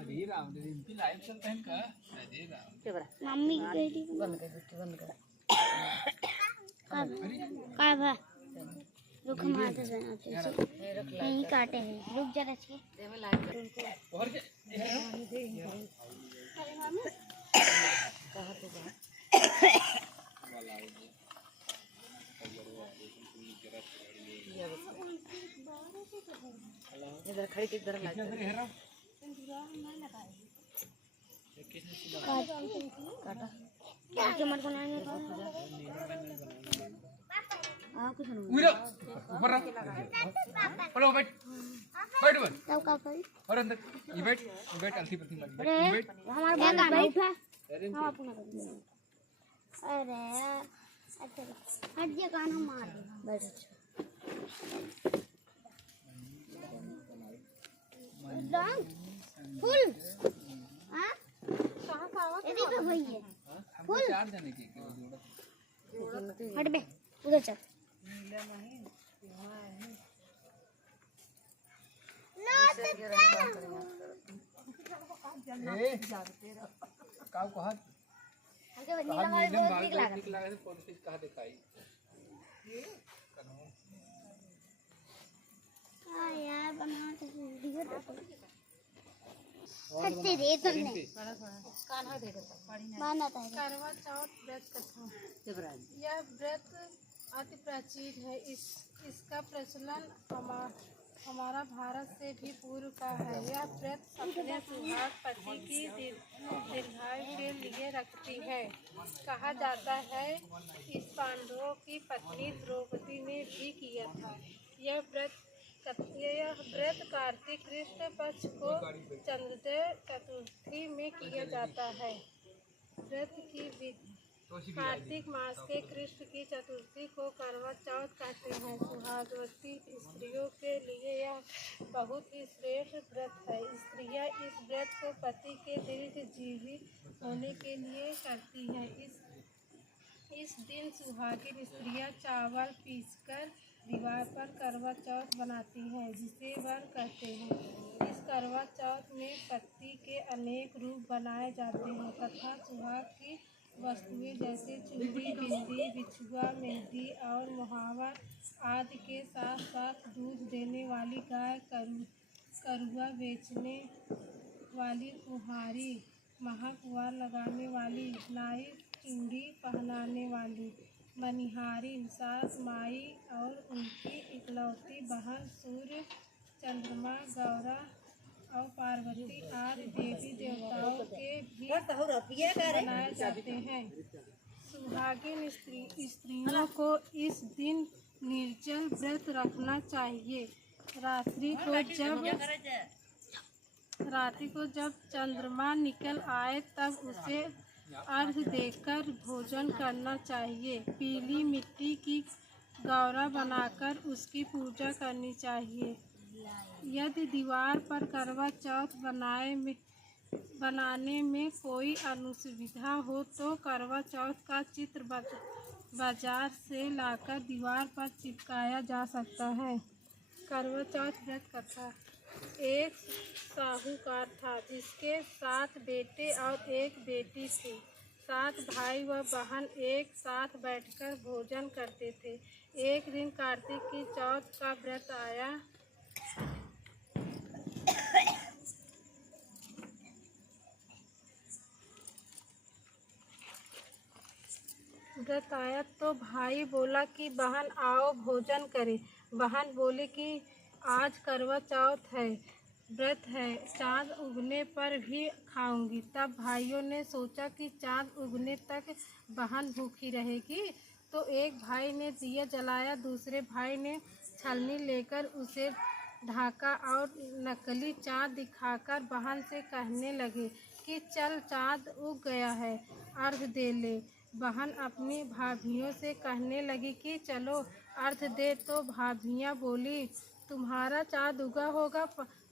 अरे राम रे इनकी लाइव चलता है इनका। अरे राम मम्मी गई बंद कर बेटी बंद कर। का भा रुक हम हाथ से बनाते नहीं काटे हैं रुक जरा छी देवे लाइव कर और क्या अरे मम्मी कहां पे जा इधर खड़ी के इधर लाइव काटा क्या मत बनाने का कुछ नहीं उधर ऊपर रहो हेलो बैठ बैठ बन तब का करी और अंदर ये बैठ अलती पत्ती लग अरे बैठ हमारा बैग बैठा हम अपना अरे अच्छा हट जे कान हम मार बैठ रंग फुल हां कहां ये देखो भैया फुल चार जने की जरूरत हट बे उधर चल ए काऊ कहत हमके नीला हमारे बहुत ठीक लगा ठीक लगा तो फोटो खींच कहां दिखाई हां यार बना तो वीडियो देखो हटते रे तुमने कान हो देखो पड़ी ना माना था करवा चौथ व्रत कथा। देवराज यह व्रत अति प्राचीन है। इसका प्रचलन हमारा भारत से भी पूर्व का है। यह व्रत अपने सुहाग पति की दीर्घायु के लिए रखती है। कहा जाता है इस पांडवों की पत्नी द्रौपदी ने भी किया था। यह व्रत कार्तिक कृष्ण पक्ष को चंद्रदेव चतुर्थी में किया जाता है। व्रत की विधि कार्तिक मास के कृष्ण की चतुर्थी को करवा चौथ कहते हैं। सुहागवती स्त्रियों के लिए यह बहुत ही श्रेष्ठ व्रत है। स्त्रियां इस व्रत को पति के दीर्घजीवी होने के लिए करती हैं। इस दिन सुहागिन स्त्रियां चावल पीसकर दीवार पर करवा चौथ बनाती हैं, जिसे व्रत कहते हैं। इस करवा चौथ में पति के अनेक रूप बनाए जाते हैं तथा सुहाग की वस्तुएं जैसे चूड़ी, बिंदी, बिछुआ, मेहंदी और मुहावर आदि के साथ साथ दूध देने वाली गाय, करुआ बेचने वाली कुम्हारी, महाकुआर लगाने वाली नाई, चूड़ी पहनाने वाली मनिहारिन, सास माई और उनकी इकलौती बहन, सूर्य, चंद्रमा, गौरा और पार्वती आदि देवी देवताओं के भी बनाए जाते हैं। सुहागिन स्त्रियों को इस दिन निर्जल व्रत रखना चाहिए। रात्रि को जब चंद्रमा निकल आए तब उसे अर्घ्य देकर भोजन करना चाहिए। पीली मिट्टी की गौरा बनाकर उसकी पूजा करनी चाहिए। यदि दीवार पर करवा चौथ बनाने में कोई असुविधा हो तो करवा चौथ का चित्र बाजार से लाकर दीवार पर चिपकाया जा सकता है। करवा चौथ व्रत कथा। एक साहूकार था जिसके 7 बेटे और 1 बेटी थी। 7 भाई व बहन एक साथ बैठकर भोजन करते थे। एक दिन कार्तिक की चौथ का व्रत आया। तो भाई बोला कि बहन आओ भोजन करें। बहन बोली कि आज करवा चौथ है, व्रत है, चाँद उगने पर भी खाऊंगी। तब भाइयों ने सोचा कि चाँद उगने तक बहन भूखी रहेगी, तो एक भाई ने दिया जलाया, दूसरे भाई ने छलनी लेकर उसे ढाका और नकली चाँद दिखाकर बहन से कहने लगे कि चल चाँद उग गया है, अर्घ दे ले। बहन अपनी भाभियों से कहने लगी कि चलो अर्घ दे, तो भाभियाँ बोली तुम्हारा चाँद उगा होगा,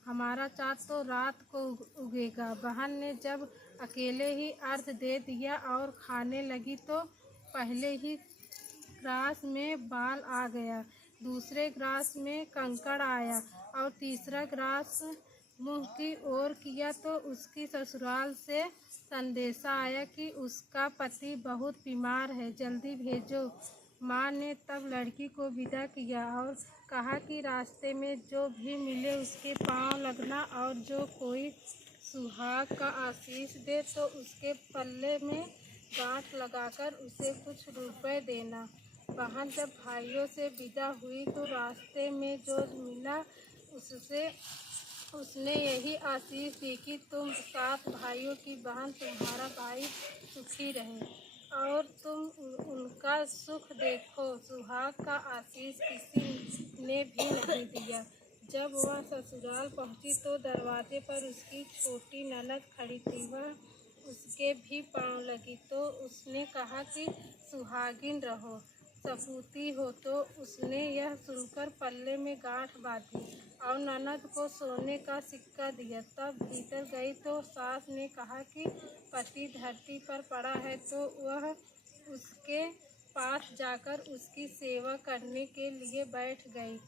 हमारा चाँद तो रात को उगेगा। बहन ने जब अकेले ही अर्घ दे दिया और खाने लगी तो पहले ही ग्रास में बाल आ गया, दूसरे ग्रास में कंकड़ आया और तीसरा ग्रास मुंह की ओर किया तो उसकी ससुराल से संदेशा आया कि उसका पति बहुत बीमार है, जल्दी भेजो। माँ ने तब लड़की को विदा किया और कहा कि रास्ते में जो भी मिले उसके पांव लगना और जो कोई सुहाग का आशीष दे तो उसके पल्ले में गांठ लगाकर उसे कुछ रुपए देना। बहन जब भाइयों से विदा हुई तो रास्ते में जो मिला उसने यही आशीष दी कि तुम 7 भाइयों की बहन तुम्हारा भाई सुखी रहे और तुम उनका सुख देखो। सुहाग का आशीष किसी ने भी नहीं दिया। जब वह ससुराल पहुंची तो दरवाजे पर उसकी छोटी ननद खड़ी थी। वह उसके भी पांव लगी तो उसने कहा कि सुहागिन रहो, सपूती हो। तो उसने यह सुनकर पल्ले में गांठ बांधी और ननद को सोने का सिक्का दिया। तब भीतर गई तो सास ने कहा कि पति धरती पर पड़ा है तो वह उसके पास जाकर उसकी सेवा करने के लिए बैठ गई।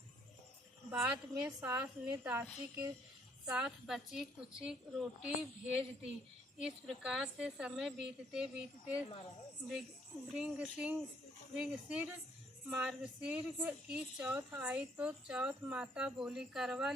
बाद में सास ने दासी के साथ बची कुची रोटी भेज दी। इस प्रकार से समय बीतते बीतते मार्गशीर्ष की चौथ आई तो चौथ माता बोली, करवा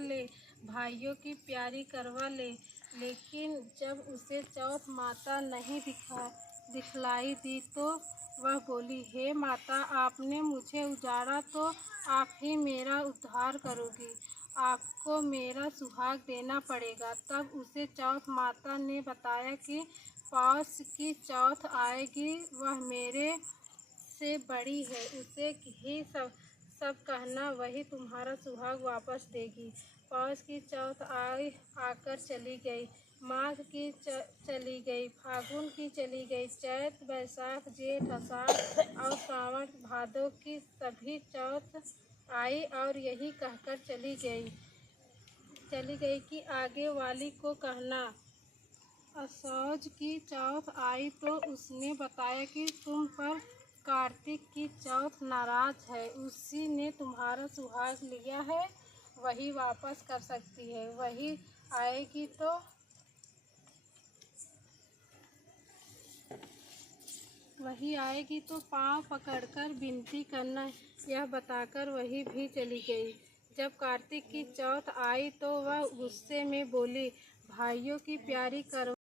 ले भाइयों की प्यारी करवा ले। लेकिन जब उसे चौथ माता नहीं दिखलाई दी तो वह बोली, हे माता, आपने मुझे उजाड़ा तो आप ही मेरा उद्धार करोगी, आपको मेरा सुहाग देना पड़ेगा। तब उसे चौथ माता ने बताया कि पौष की चौथ आएगी, वह मेरे से बड़ी है, उसे ही सब कहना, वही तुम्हारा सुहाग वापस देगी। पौष की चौथ आकर चली गई, माघ की चली गई, फागुन की चली गई, चैत बैसाख जेठ आषाढ़ और सावन भादों की सभी चौथ आई और यही कहकर चली गई कि आगे वाली को कहना। असौज की चौथ आई तो उसने बताया कि तुम पर कार्तिक की चौथ नाराज है, उसी ने तुम्हारा सुहाग लिया है, वही वापस कर सकती है। वही आएगी तो पांव पकड़कर विनती करना, यह बताकर वही भी चली गई। जब कार्तिक की चौथ आई तो वह गुस्से में बोली, भाइयों की प्यारी करवा